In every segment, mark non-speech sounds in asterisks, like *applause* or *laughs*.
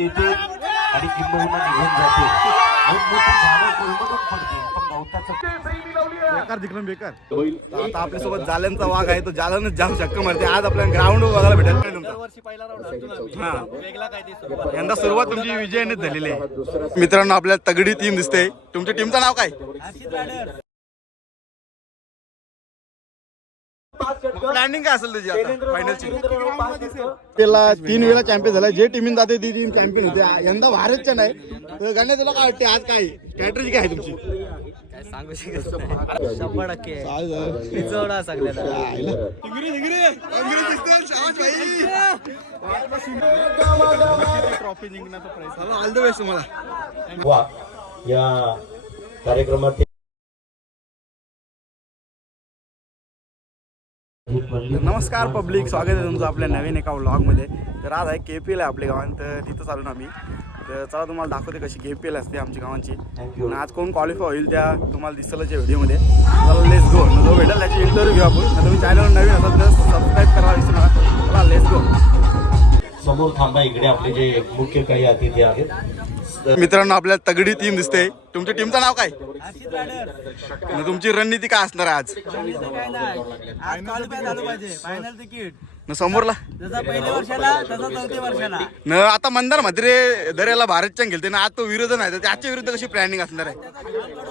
येते आणि किंबहुना निघून जाते. बेकार जिंकलं बेकार. आता आपल्यासोबत जालनचा वाघ आहे तो जालनच जाम शक्क मारते आज आपल्याला ग्राउंड बघायला भेटेल. तुमचा हा. यंदा सुरुवात तुमची विजयानेच झालेली आहे. मित्रांनो आपल्याला तगडी टीम दिसते. तुमच्या टीमचं नाव काय? प्लॅनिंग काय असेल त्याची आता? फायनलची त्याला तीन वेळा चॅम्पियन झाला. जे टीम जाते ती टीम चॅम्पियन होते. यंदा भारतच्या नाही. तर गणेश तुला काय वाटते आज काय? स्ट्रॅटेजी काय आहे तुमची? काय सांगू शकत नाही. शंभर टक्के. पिचवडा सगळ्याला. ट्रॉफी जिंकण्याचा प्रयत्न. ऑल द बेस्ट तुम्हाला. वा. या कार्यक्रमात नमस्कार पब्लिक स्वागत आहे तुमचं आपल्या नवीन एका व्लॉगमध्ये तर आज आहे के पी एल आहे आपल्या गावात तर तिथं चालून आम्ही तर चला तुम्हाला दाखवते कशी के पी एल असते आमच्या गावांची. आणि आज कोण क्वालिफाय होईल त्या तुम्हाला दिसलंच व्हिडिओमध्ये. चला लेस गो जो भेटेल त्याची इंटरव्ह्यू घेऊ आपण. तुम्ही चॅनल नवीन असाल तर सबस्क्राईब करायला विसरू नका. चला लेस गो समोर थांबा इकडे आपले जे मुख्य काही अतिथी आहेत. मित्रांनो आपल्याला तगडी टीम दिसते तुमच्या टीमचं नाव काय? तुमची रणनीती काय असणार आज? न समोरला? न आता मंदार म्हात्रे दर्याला भारतच्या गेलते ना आज तो विरोध नाही तर त्याच्या विरुद्ध कशी प्लॅनिंग असणार आहे?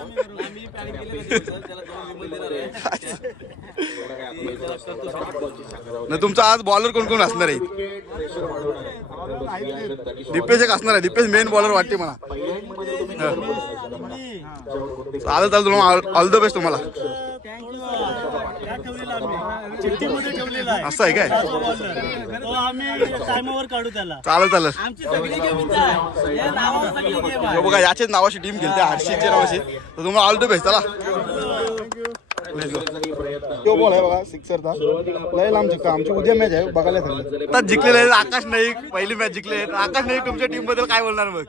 न तुमचा आज बॉलर कोण कोण असणार आहे? दिपेश एक असणार आहे. दिपेश मेन बॉलर वाटते मला. चालेल चालेल तुम्हाला ऑल द बेस्ट तुम्हाला. चिठ्ठीमध्ये ठेवलेला आहे. असं आहे काय? तो आम्ही टायमावर काढू त्याला. चालेल चालेल. आमची सगळी गेम इथं आहे. या नावावर सगळी गेम आहे. हे बघा याच्याच नावाची टीम खेळते हर्षीच्या नावाची. तर तुम्हाला ऑल द बेस्ट चला. तो बॉल आहे बघा सिक्सरचा लय लांब चक्का आमची उद्या मॅच आहे बघायला आता जिंकलेले आहेत आकाश नाईक पहिली मॅच जिंकले आहेत. आकाश नाईक तुमच्या टीमबद्दल काय बोलणार मग?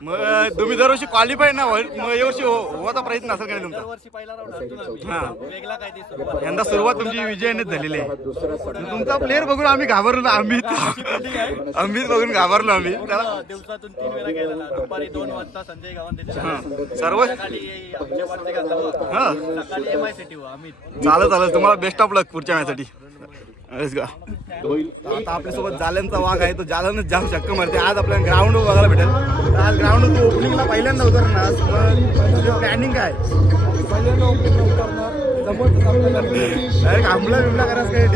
मग तुम्ही दरवर्षी क्वालिफाय ना मग यावर्षी हो- होता प्रयत्न असेल का तुमचा? हा काय ते सुरुवात. यंदा सुरुवात तुमची विजयानेच झालेली आहे. तुमचा प्लेअर बघून आम्ही घाबरलो ना आम्ही *laughs* आम्हीच बघून घाबरलो आम्ही. त्याला दिवसातून तीन वेळा गेला दुपारी दोन वाजता संजय गावात त्याच्या हा. सर्व हा. आम्ही. चालेल चालेल. तुम्हाला बेस्ट ऑफ लक पुढच्या मॅचसाठी. आता आपल्यासोबत जालनचा वाघ आहे तो जालनच जाम शक्क मारते आज आपल्याला ग्राउंड बघायला भेटेल. आज ग्राउंड तू ओपनिंगला पहिल्यांदा उतरणार मग प्लॅनिंग काय? डायरेक्ट हमला बिमला करायचं काय?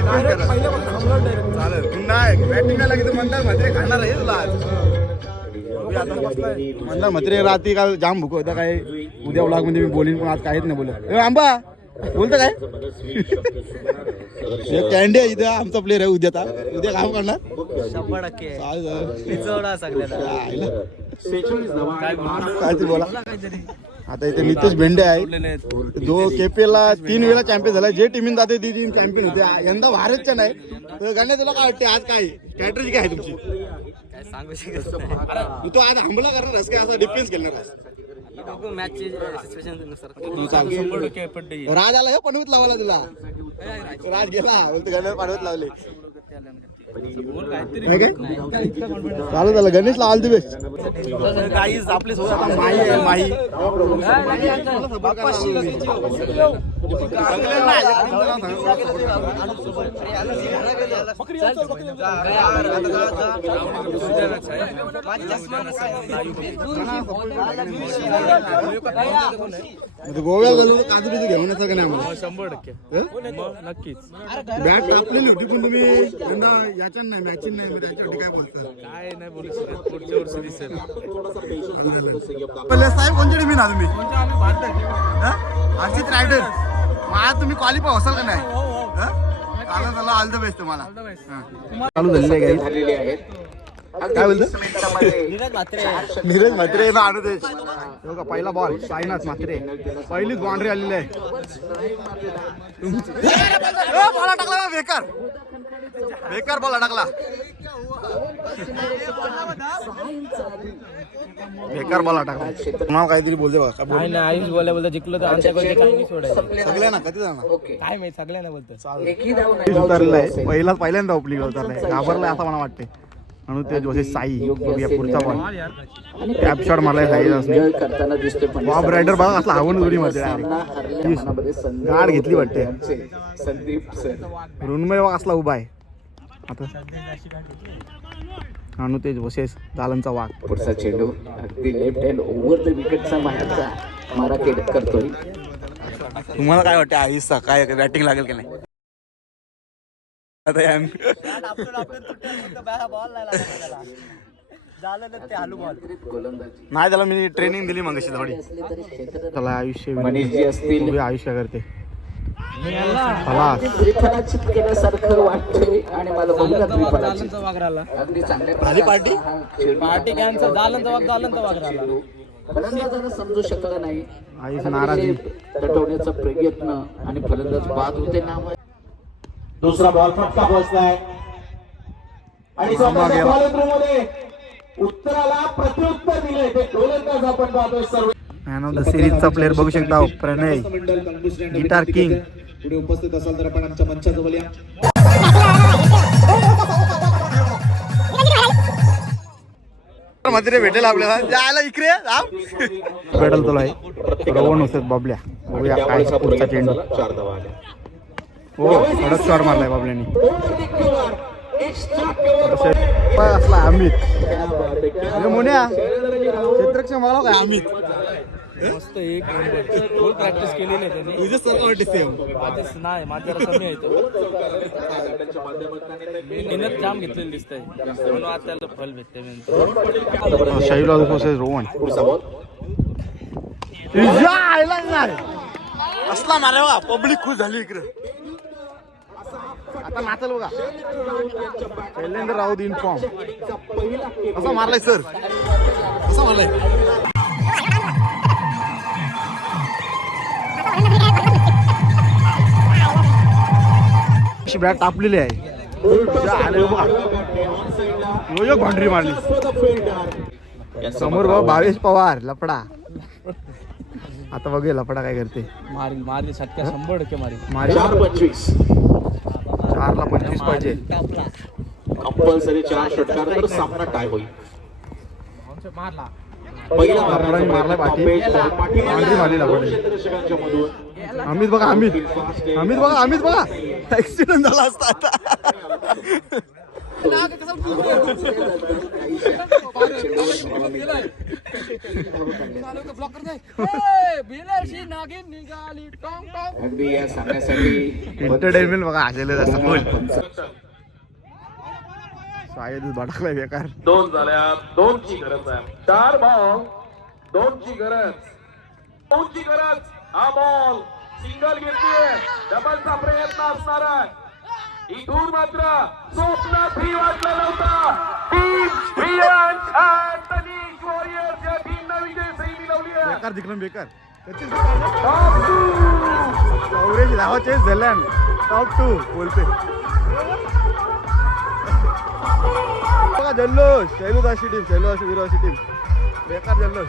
चालेल. पुन्हा म्हणतात म्हात्रे खाणार आहे तुला आज. बघूया आता. म्हणणार म्हात्रे रात्री काल जाम भूक होता काय? उद्या ब्लॉगमध्ये मी बोलीन पण आज काहीच नाही बोलत. ए, आंबा! बोलतं काय? हे कॅन्डी आहे इथं आमचा प्लेअर आहे उद्याचा उद्या काम करणार. शंभर टक्के. काय ते बोला. आता इथे नितेश भेंडे आहे जो केपीएल ला तीन वेळा चॅम्पियन झाला. जे टीम जाते ती टीम चॅम्पियन होते. यंदा भारतच्या नाही. तर गणेश तुला काय वाटते आज काय? स्ट्रॅटेजी काय आहे तुमची? काय सांगू शकत तू आज हमला करणार काय असा डिफेन्स खेळणार राज आला हे पणवीत लावायला तुला राज. गेला. बोलतो पाडवत लावले. चालेल चालेल. गणेशला ऑल दी बेस्ट गाईज आपली सोबत आता माई आहे माई गोव्याला गेलो तर काजू बिजू घेऊन येतात का नाही आम्हाला? शंभर टक्के. नक्कीच. बॅट टाकलेली होती पण तुम्ही यंदा याच्यात नाही मॅचिंग नाही मग त्याच्यासाठी काय पाहता काय नाही बोलू शकत पुढच्या वर्षी दिसेल. पहिले साहेब कोणती टीम ना तुम्ही? हर्षित रायडर. मग आज तुम्ही क्वालिफाय असाल का नाही? हं? चालेल चला ऑल द बेस्ट तुम्हाला. हं. चालू झालेले आहे. काय बोलतो नीरज म्हात्रे. ना अनुदेश का पहिला बॉल साईनाथ म्हात्रे. पहिलीच बाउंड्री आलेली आहे. बॉला टाकला बेकार. बेकार बॉला टाकला बेकार बॉला टाकला तुम्हाला काहीतरी बोलते बघा नाही आयुष बोला बोलतो जिंकलो तर आमच्याकडे काही नाही सोडायचं. सगळ्या ना कधी जाणार? काय माहीत सगळ्यांना बोलतो उतरलेला आहे पहिला पहिल्यांदा ओपनिंग उतरलाय. घाबरलाय असं मला वाटते म्हणून ते जोशी साई बघूया पुढचा बॉल आणि टॅप शॉट मारलाय साई पण बॉब रायडर बघा असला हवं जोडी मध्ये गाड घेतली वाटते. बघा असला उभा आहे. आता. आणू ते वशेष जालनचा वाघ. पुढचा चेंडू अगदी लेफ्ट हँड ओव्हर द विकेटचा बाहेरचा मारा करतोय. तुम्हाला काय वाटतं आईचा काय बॅटिंग लागेल की नाही? आता या- ना नाही त्याला मी ट्रेनिंग दिली मग थोडी. त्याला आयुष्य मनीषजी असतील. आयुष्य करते. आणि मला वागराला अगदी चांगल्या पार्टी? पार्टी कॅन्सल झालं तर झालं तर वागराला फलंदाजाला समजू शकला नाही. नाराजी. तटवण्याचा प्रयत्न आणि फलंदाज बाद होते नाव दुसरा बॉल फटका पोहोचलाय. आणि बॉलमध्ये उत्तराला प्रत्युत्तर दिले ते गोलंदाज आपण पाहतोय सर्व. मॅन ऑफ द सिरीजचा प्लेअर बघू शकता प्रणय. कंबुस्टन आणि गिटार किंग पुढे उपस्थित असाल तर आपण आमच्या मंचाजवळ या. मध्ये भेटेल आपल्याला. जायला इकडे पेडल तुला रवण होते बाबल्या. बघूया काय पुढचा चेंडू हो कडक शॉट मारलाय बाबल्यानी असे- असला अमित. मोन्या क्षेत्रक्षण मला काय अमित? मस्त एक फुल प्रॅक्टिस केलेली आहे त्यांनी. तुझे सर्व वाटते सेम माझेच नाही माझ्या कमी आहे तो. मेहनत जाम घेतलेली दिसतंय. म्हणून आज त्याला फल भेटते मेहनत शैला वर्सेस रोहन? असला मारे बघा पब्लिक खुश झाली इकडे. आता नाचल बघा. शैलेंद्र राऊत इन फॉर्म असं मारलाय सर असं मारलाय? बॅट टापलेली आहे. जा, आले यो यो मारली. समोर भाऊ भावेश पवार लपडा आता बघूया लपडा काय करते. मारी मारी षटक्या शंभर टक्के मारी मारी चार पंचवीस. चारला पंचवीस पाहिजे. कंपल्सरी चार षटकार तर सामना टाय होईल. मारला. पहिला मारली लपडाने दर्शकांच्या मधून. अमित बघा अमित. अमित बघा अमित बघा. ऍक्सिडेंट झाला असता आता. अगदी या सांगण्यासाठी एंटरटेनमेंट बघा आलेलं असं बोल सायद भटकलाय बेकार. दोन झाल्या दोनची गरज आहे. चार बॉल दोनची गरज. दोनची गरज. हा बॉल सिंगल घेतलीये. डबलचा प्रयत्न असणार आहे. इथून मात्र स्वप्नातही वाटलं नव्हता. टीम वॉरियर्स या टीमनं विजय आहे. बेकार बेकार. चौऱ्याऐंशी धावा चेस टॉप टू बोलते. बघा जल्लोष. शैलुदाशी टीम शैलुदाशी विरोशी टीम बेकार जल्लोष.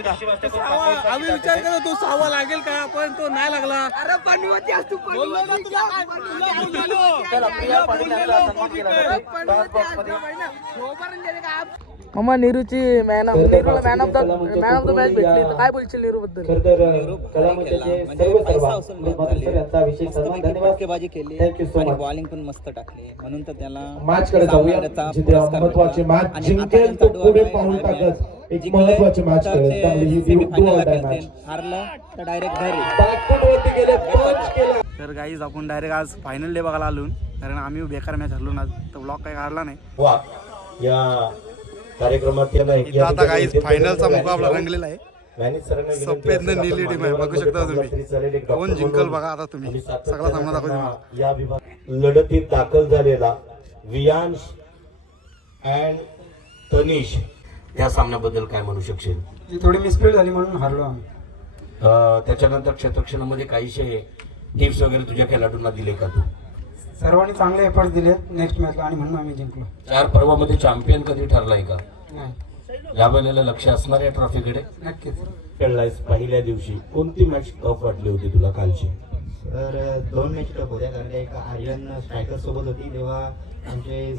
आम्ही विचार करतो तो सहावा लागेल का आपण तो नाही लागला अरे पण बोललो मम्मा नीरूची man of नेहरूला man of the man of the match भेटली काय बोलशील नीरू बद्दल खरं तर कलामच्या म्हणजे विशेष धन्यवाद. फटकेबाजी केली आणि बॉलिंग पण मस्त टाकली. म्हणून तर त्याला मॅच कडे जाऊया जिथे पुरस्कार महत्वाची भेटला. मॅच आणि जिंकेल तो पुढे आहे. टाकत एक जिंकले महत्वाची मॅच तर करेल ते त्यामुळे ही semi-final डू ला ऑर डाय खेळतील. मॅच हारलं तर डायरेक्ट घरी. तर गाईज आपण डायरेक्ट आज फायनल डे बघायला आलो. कारण आम्ही बेकार मॅच हरलो ना तर ब्लॉग काही काढला नाही. वा या कार्यक्रमात इथं आता गाईज फायनलचा मुकाबला रंगलेला आहे. नीली टीम आहे बघू शकता तुम्ही. कोण जिंकल बघा आता तुम्ही. सगळा सामना दाखवतो या विभाग लढतीत दाखल झालेला वियांश अँड तनिष या सामन्याबद्दल काय म्हणू शकशील? ती थोडी मिसप्लेट झाली म्हणून हारलो आम्ही. अं, त्याच्यानंतर क्षेत्रक्षणामध्ये काहीशे टिप्स वगैरे तुझ्या खेळाडूंना दिले का तू? सर्वांनी चांगले एफर्ट्स दिले नेक्स्ट मॅचला आणि म्हणून आम्ही जिंकलो. चार पर्वामध्ये चॅम्पियन कधी ठरलाय का? नाही. या वेळेला लक्ष असणार या ट्रॉफीकडे? नक्कीच. खेळलायस पहिल्या दिवशी. कोणती मॅच टफ वाटली होती तुला कालची? तर दोन मॅच टप होत्या. कारण एक आर्यन स्ट्रायकर सोबत होती. तेव्हा आमचे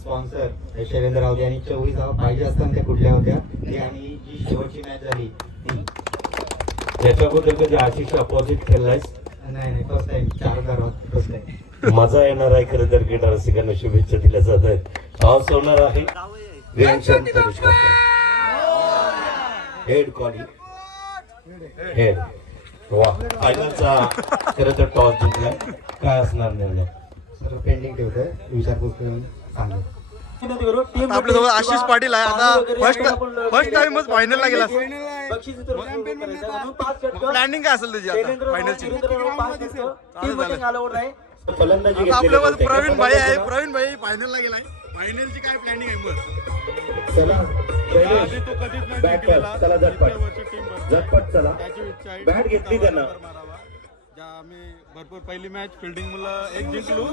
स्पॉन्सर शैलेंद्र रावते आणि चौरी साहेब पाहिजे असताना त्या कुठल्या होत्या? ते आणि जी शेवटची मॅच झाली ती. त्याच्याबद्दल कधी आशिष अपोजिट खेळलायस? नाही नाही. फर्स्ट टाइम चार हजार फर्स्ट टाइम मजा येणार आहे खरं तर क्रीडा रसिकांना शुभेच्छा दिल्या जात आहेत. टॉस होणार आहे. हेड कॉली हेड वा फायनलचा खरं तर टॉस जिंकलाय. काय असणार निर्णय सर पेंडिंग ठेवतोय विचारपूस करून सांगेल आता आपल्यासोबत आशिष पाटील आहे. आता फर्स्ट फर्स्ट टाइमच फायनलला गेला प्लॅनिंग काय असेल त्याची आता? फायनलची आपल्यासोबत बहुतेक. प्रवीण भाई आहे. प्रवीण भाई फायनलला गेलाय. फायनलची काय प्लॅनिंग आहे मग? चला कर चला झटपट. झटपट चला. बॅट घेतली त्यानं. आम्ही भरपूर पहिली मॅच फिल्डिंग मुलं एक जिंकलो.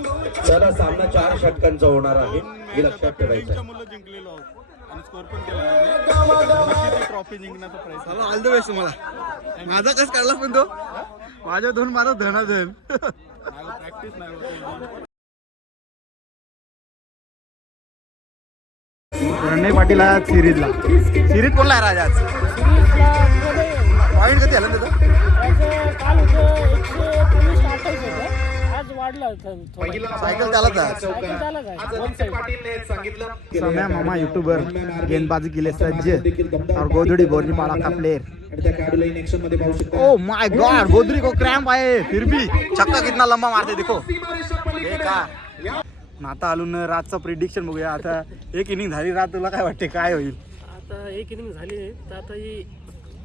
चला सामना चार षटकांचा होणार आहे. हे लक्षात ठेवायचं आहे. मुलं जिंकलेलो आहोत. आणि स्कोर पण केला ट्रॉफी जिंकण्याचा प्रयत्न चला ऑल द बेस्ट तुम्हाला. माझा कस काढला पण तो? माझ्या दोन माझा धनाधन. प्रॅक्टिस नाही रणय पाटील आहे आज सिरीजला. सिरीज कोणला आहे राजा आज? पॉईंट कधी आला त्याचा? काल होतं एकशे पंचवीस अठ्ठावीस होतं आज वाढलं होतं थोडं सायकल आहे चालत आहे वन साईड सम्या मामा युट्यूबर गेंदबाजी केले सज्ज और गोधड़ी बोरनीपाड़ा का प्लेयर ओ माय गॉड गोदरी को क्रैम्प आए फिर भी. छक्का कितना लंबा मारते देखो. बेकार. आता आलून रातचं प्रिडिक्शन बघूया. आता एक इनिंग झाली रात तुला काय वाटते? काय होईल? आता एक इनिंग झाली. तर आता ही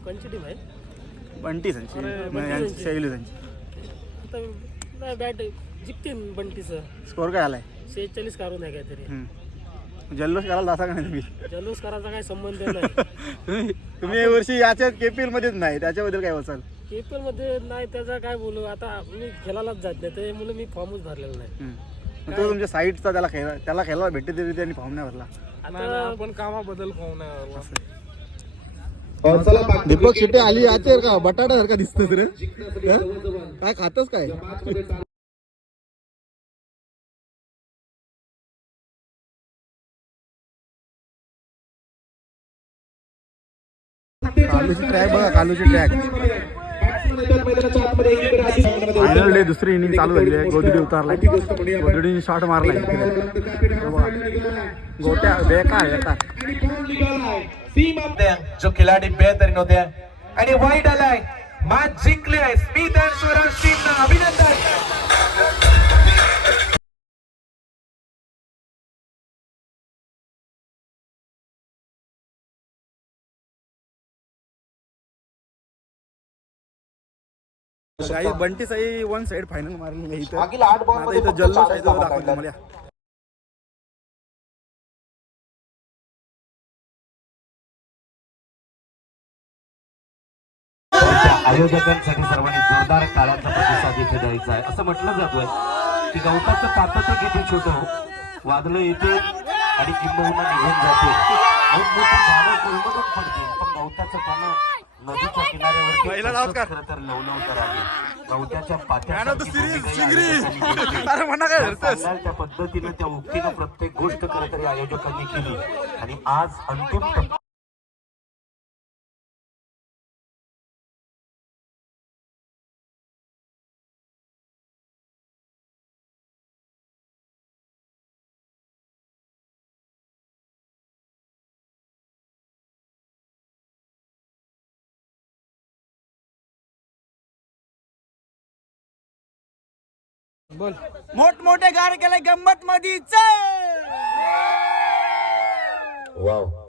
कोणची टीम आहे? बंटी संची. बंटी शैली संची. आता बॅट जिंकते बंटीचं. स्कोर काय आलाय? शेहेचाळीस काढून आहे काहीतरी. जल्लोष करायला जाता का नाही तुम्ही? जल्लोष करायचा काही संबंध *laughs* नाही. तुम्ही या वर्षी याच्यात केपीएल मध्येच नाही त्याच्याबद्दल काय बसाल केपीएलमध्ये नाही त्याचा काय बोलू? आता मी खेळायलाच जात नाही त्यामुळे मी फॉर्मच भरलेला नाही. तो तुमच्या साईडचा त्याला खेळ त्याला खेळायला भेटते तरी त्यांनी फॉर्म नाही भरला. आता आपण कामाबद्दल पाहू नाही अं, चला बाकी दीपक शेट्टी आली याचे का बटाटा सारखा दिसतोस रे? काय खातच काय? कालूची ट्रॅक बघा कालूची ट्रॅक फायनल डे दुसरी इनिंग चालू झाली आहे. गोदडी उतारलाय. गोदडीने शॉट मारलाय. गोट्या निघालाय? सीमा जो खिलाडी बेहतरीन होते आणि वाईट आलाय. मॅच जिंकले स्मिथ अँड स्वराज टीमना अभिनंदन. काही Bunty Sai one side final मारलेली आहे इथं. मागील आठ बॉल आता मध्ये इथं जल्लोष आहे तो दाखवतो. मला आयोजकांसाठी सर्वांनी जोरदार टाळ्यांचा प्रतिसाद इथे द्यायचा आहे. असं म्हटलं जातोय की गवताचं तातचं किती छोटं वादळं येते आणि किंबहुना निघून जाते झाडं कोलमडून पडतील पण गवताचं पानं नदीच्या किनाऱ्यावरती पहिला डाव खरं तर लवलव आहे गवताच्या Man of the पात्या त्या पद्धतीनं त्या उक्तीनं प्रत्येक गोष्ट खरं तरी या आयोजकांनी केली. आणि आज अंतिम टप्पा मोठमोठे गार केले गंमत मधीच वाव.